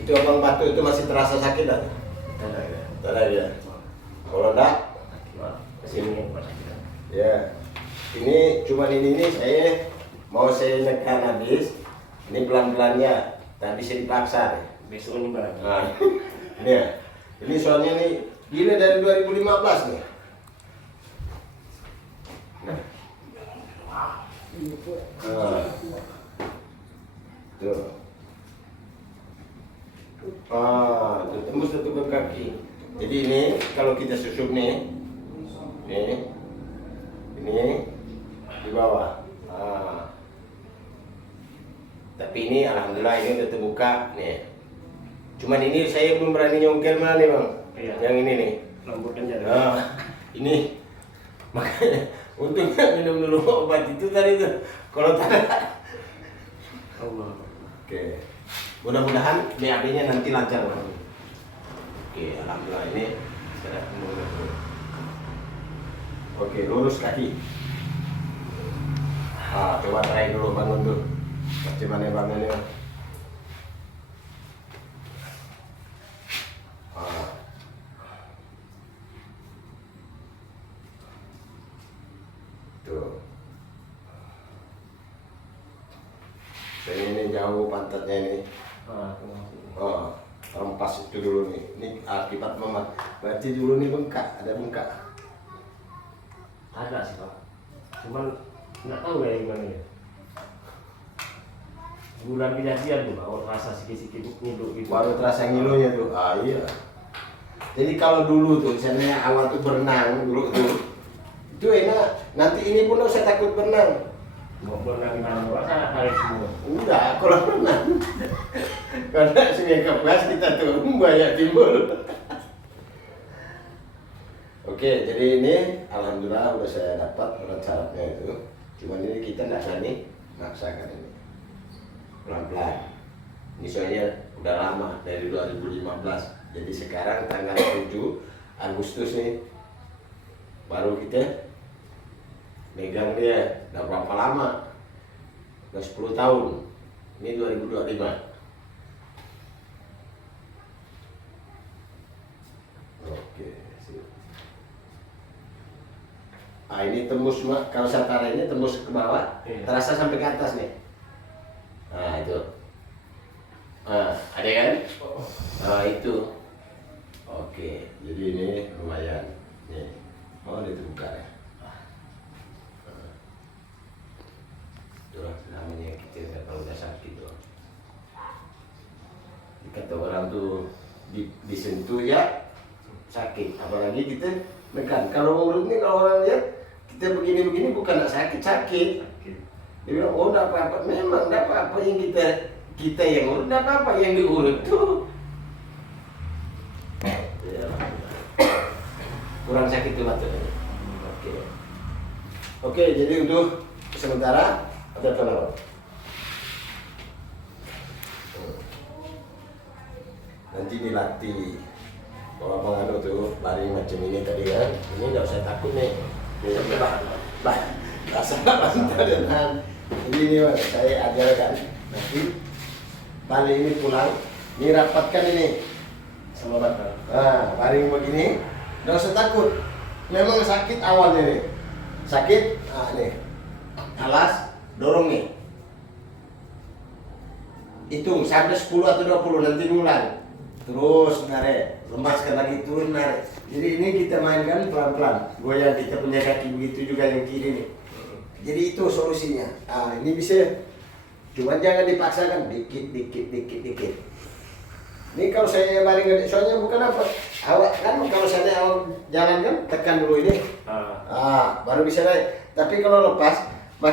Itu abang batu itu masih terasa sakit tak? Ada ya. Ada ya. Kalau enggak, Kesini sakit. ya. Ini cuma ini nih saya nekan habis. Ini pelan-pelannya, tak bisa dipaksa. Besok ini barang. Nah, ini ya. Ini soalnya nih gila dari 2015 nih. Nah. Tuh. Tuh tembus tuh ke kaki. Jadi ini kalau kita susuk nih, ini di bawah. Tapi ini alhamdulillah ini udah terbuka nih. Cuman ini saya belum berani nyongkel mana nih bang? Iya. Yang ini nih. Lembutkan jadi. Ini makanya untungnya minum dulu obat itu tadi tuh. Kalau tidak, Allah. oke. Mudah-mudahan BAB-nya nanti lancar bang. Oke, alhamdulillah ini sudah mulai. Oke, lurus kaki. Coba try dulu bangun dulu. Bagaimana bangunnya? Tuh. Saya ini jauh pantatnya ini. Rempas itu dulu nih. Ini akibat mama. Berarti dulu nih bengkak, ada bengkak. Ada sih pak. Cuman nggak tahu ya gimana ya. Bulan kejadian tuh pak, rasa sikit-sikit ngilu gitu. Baru terasa ngilunya tuh. Iya. Jadi kalau dulu tuh, misalnya awal tuh berenang dulu tuh, itu enak. Nanti ini pun saya takut berenang. Mau berenang gimana pak? Saya tarik semua. Enggak, kalau berenang. Karena sungai Kapuas kita tuh banyak timbul. Oke, jadi ini alhamdulillah udah saya dapat syaratnya itu. Cuman ini kita nggak berani maksakan ini. Pelan-pelan. Ini soalnya udah lama dari 2015. Jadi sekarang tanggal 7 Agustus nih baru kita megang dia. Udah berapa lama? Udah 10 tahun. Ini 2025. Oke, sip. Ini tembus, kalau saya taruh ini tembus ke bawah, Iya. terasa sampai ke atas nih. Itu. Ada kan? Itu. Oke, jadi ini lumayan. Nih. Dia terbuka ya. Itulah namanya kita kalau udah sakit tuh. Kata orang tuh disentuh ya sakit, apalagi kita megang. Kalau urut nih, kalau orang lihat kita begini-begini bukan nak sakit. Dia bilang, oh enggak apa-apa, memang enggak apa-apa yang kita yang urut, enggak apa-apa yang diurut tuh. Ya. Kurang sakit tuh batuknya. Oke, jadi untuk sementara ada penawar. Nanti dilatih. Kalau abang anu tuh baring macam ini tadi kan, ini nggak usah takut nih. Rasa bantalan. Ini nih saya ajarkan. Nanti balik ini pulang, ini rapatkan ini sama bantal. Baring begini, nggak usah takut. Memang sakit awalnya nih, sakit. Nih, alas dorong nih. Hitung sampai 10 atau 20 nanti mulai. Terus narik, lembaskan lagi, turun narik. Jadi ini kita mainkan pelan-pelan. Goyang kita punya kaki begitu juga yang kiri nih. Jadi itu solusinya. Ini bisa. Cuma jangan dipaksakan, dikit. Ini kalau saya baring, soalnya bukan apa. Awak kan kalau saya awal jalan kan tekan dulu ini. Baru bisa naik. Tapi kalau lepas